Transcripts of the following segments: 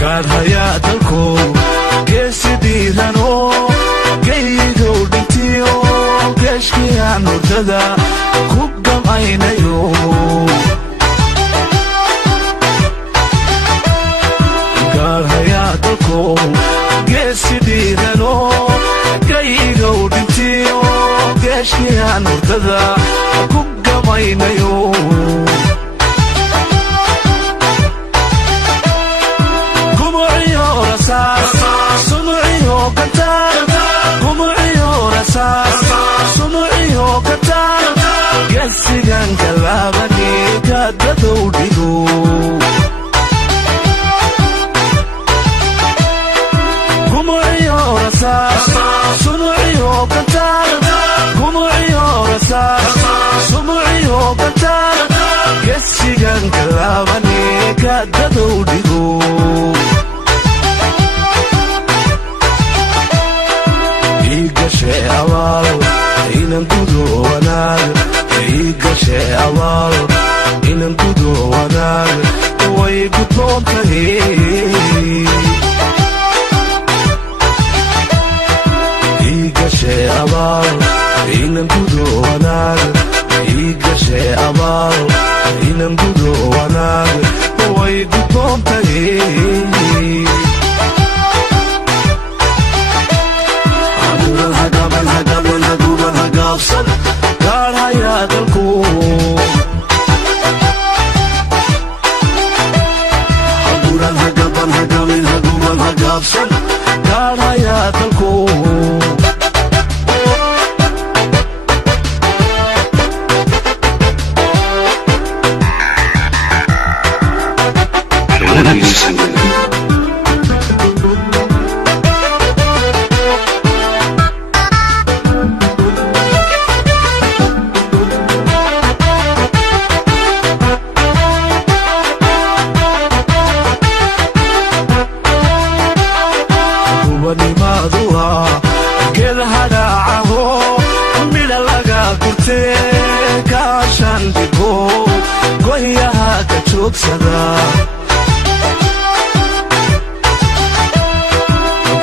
gaadhayaa dalkow geesidiiranoo gaygow dhintiyo geeshkiyaan hurdada ku gamaynayo gaadhayaa dalkow geesidiiranoo gaygow dhintiyo geeshkiyaan hurdada ku gamaynayo gesigan kalaabani kaadadow dhigo gumuciyo rasaas sumuciyo kantaar gumuciyo rasaas sumuciyo kantaar gesigan kalaabani kaadadow dhigo igashe abaal inan gudo wanaag igashe abaal inan gudo wanaag way gudboon tahay igashe abaal inan gudo wanaag igashe abaal inan gudo wanaag way gudboon tahay gaadhayaa dalkow gaadhayaa dalkow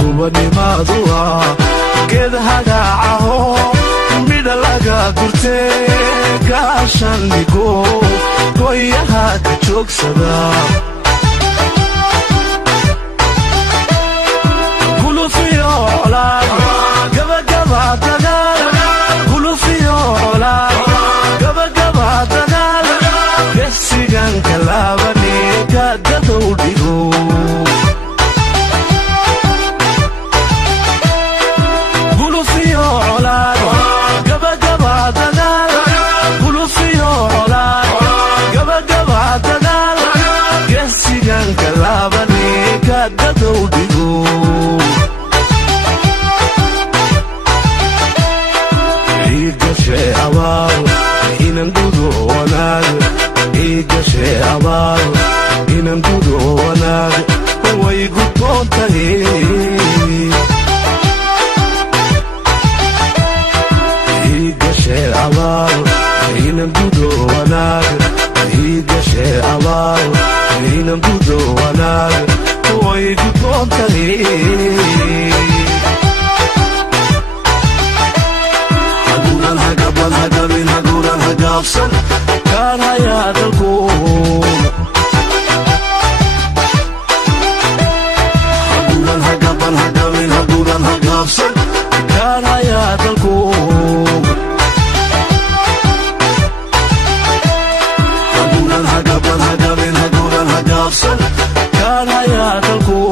gubanimaadu geed hagaacaho midha laga gurtee gaashan dhigo goyaha ka joogsada gulufiyo colaad gabagaba dagaal gulufiyo colaad gabagaba dagaal gesigan kalaabani kaadadow dhigo gulufiyo colaad gabagaba dagaal gulufiyo colaad gabagaba dagaal gesigan kalaabani kaadadow dhigo igashe abaal inan gudo wanaag igashe abaal inan gudo wanaag way gudboon tahay igashe abaal inan gudo wanaag igashe abaal inan gudo wanaag way gudboon tahay gaadhayaa dalkow gaadhayaa dalkow gaadhayaa dalkow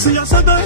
Siyasada